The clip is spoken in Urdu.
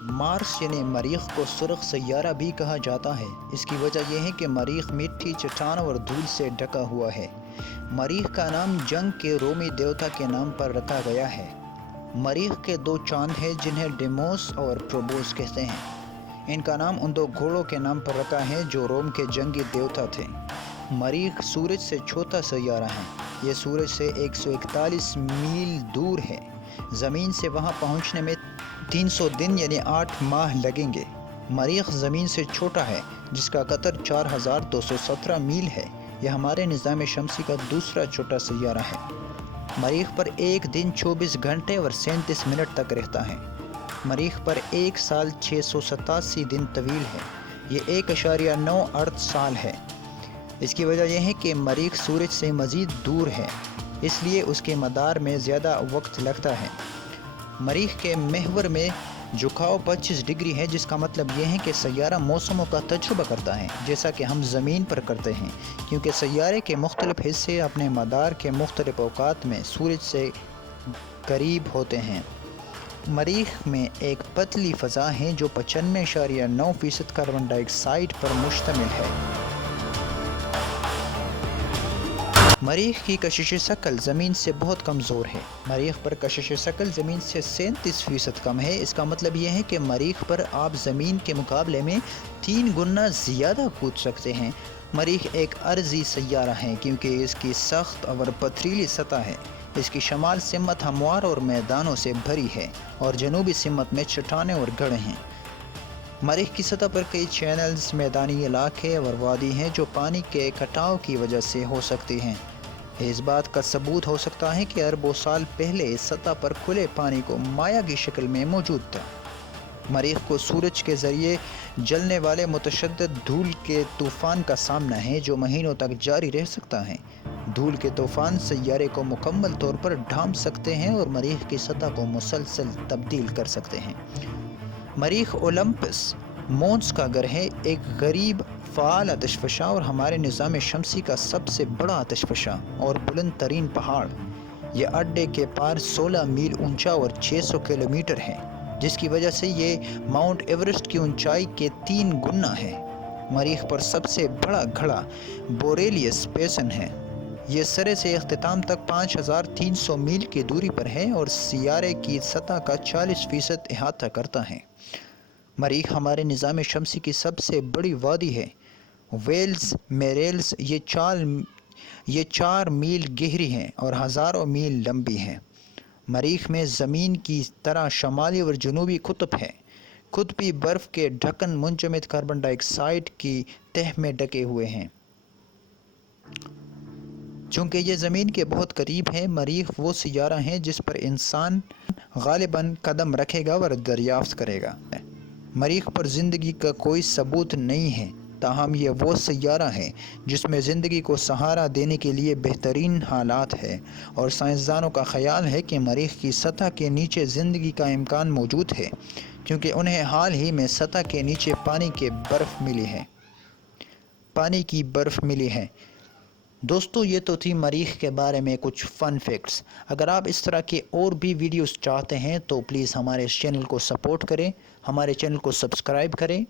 مارس یعنی مریخ کو سرخ سیارہ بھی کہا جاتا ہے۔ اس کی وجہ یہ ہے کہ مریخ مٹی، چٹانوں اور دھول سے ڈھکا ہوا ہے۔ مریخ کا نام جنگ کے رومی دیوتا کے نام پر رکھا گیا ہے۔ مریخ کے دو چاند ہیں جنہیں ڈیموس اور پروبوس کہتے ہیں۔ ان کا نام ان دو گھوڑوں کے نام پر رکھا ہے جو روم کے جنگی دیوتا تھے۔ مریخ سورج سے چھوٹا سیارہ ہے۔ یہ سورج سے 141 میل دور ہے۔ زمین سے وہاں پہنچنے میں 300 دن یعنی 8 ماہ لگیں گے۔ مریخ زمین سے چھوٹا ہے جس کا قطر 4217 میل ہے۔ یہ ہمارے نظام شمسی کا دوسرا چھوٹا سیارہ ہے۔ مریخ پر ایک دن 24 گھنٹے اور 37 منٹ تک رہتا ہے۔ مریخ پر ایک سال 687 دن طویل ہے۔ یہ 1.9 ارتھ سال ہے۔ اس کی وجہ یہ ہے کہ مریخ سورج سے مزید دور ہے، اس لیے اس کے مدار میں زیادہ وقت لگتا ہے۔ مریخ کے محور میں جھکاؤ 25 ڈگری ہے، جس کا مطلب یہ ہے کہ سیارہ موسموں کا تجربہ کرتا ہے جیسا کہ ہم زمین پر کرتے ہیں، کیونکہ سیارے کے مختلف حصے اپنے مدار کے مختلف اوقات میں سورج سے قریب ہوتے ہیں۔ مریخ میں ایک پتلی فضا ہے جو 95.9% کاربن ڈائی آکسائڈ پر مشتمل ہے۔ مریخ کی کشش ثقل زمین سے بہت کمزور ہے۔ مریخ پر کشش ثقل زمین سے 37% کم ہے۔ اس کا مطلب یہ ہے کہ مریخ پر آپ زمین کے مقابلے میں 3 گنا زیادہ کود سکتے ہیں۔ مریخ ایک عارضی سیارہ ہے کیونکہ اس کی سخت اور پتھریلی سطح ہے۔ اس کی شمال سمت ہموار اور میدانوں سے بھری ہے اور جنوبی سمت میں چٹانیں اور گڑھے ہیں۔ مریخ کی سطح پر کئی چینلز، میدانی علاقے اور وادی ہیں جو پانی کے کٹاؤ کی وجہ سے ہو سکتی ہیں۔ اس بات کا ثبوت ہو سکتا ہے کہ اربوں سال پہلے اس سطح پر کھلے پانی کو مائع کی شکل میں موجود تھا۔ مریخ کو سورج کے ذریعے جلنے والے متشدد دھول کے طوفان کا سامنا ہے جو مہینوں تک جاری رہ سکتا ہے۔ دھول کے طوفان سیارے کو مکمل طور پر ڈھانپ سکتے ہیں اور مریخ کی سطح کو مسلسل تبدیل کر سکتے ہیں۔ مریخ اولمپس مونس کا گھر ہے، ایک غریب فعال آتش فشاں اور ہمارے نظام شمسی کا سب سے بڑا آتش فشاں اور بلند ترین پہاڑ۔ یہ اڈے کے پار 16 میل اونچا اور 600 کلومیٹر ہے، جس کی وجہ سے یہ ماؤنٹ ایورسٹ کی اونچائی کے 3 گنا ہے۔ مریخ پر سب سے بڑا گھڑا بوریلیس بیسن ہے۔ یہ سرے سے اختتام تک 5300 میل کی دوری پر ہے اور سیارے کی سطح کا 40% احاطہ کرتا ہے۔ مریخ ہمارے نظام شمسی کی سب سے بڑی وادی ہے۔ ویلز میریلز یہ 4 میل گہری ہے اور ہزاروں میل لمبی ہے۔ مریخ میں زمین کی طرح شمالی اور جنوبی قطب ہے۔ قطبی برف کے ڈھکن منجمد کاربن ڈائی آکسائڈ کی تہہ میں ڈھکے ہوئے ہیں۔ چونکہ یہ زمین کے بہت قریب ہے، مریخ وہ سیارہ ہے جس پر انسان غالباً قدم رکھے گا اور دریافت کرے گا۔ مریخ پر زندگی کا کوئی ثبوت نہیں ہے، تاہم یہ وہ سیارہ ہے جس میں زندگی کو سہارا دینے کے لیے بہترین حالات ہیں، اور سائنسدانوں کا خیال ہے کہ مریخ کی سطح کے نیچے زندگی کا امکان موجود ہے، کیونکہ انہیں حال ہی میں سطح کے نیچے پانی کی برف ملی ہے۔ دوستو، یہ تو تھی مریخ کے بارے میں کچھ فن فیکٹس۔ اگر آپ اس طرح کے اور بھی ویڈیوز چاہتے ہیں تو پلیز ہمارے اس چینل کو سپورٹ کریں، ہمارے چینل کو سبسکرائب کریں،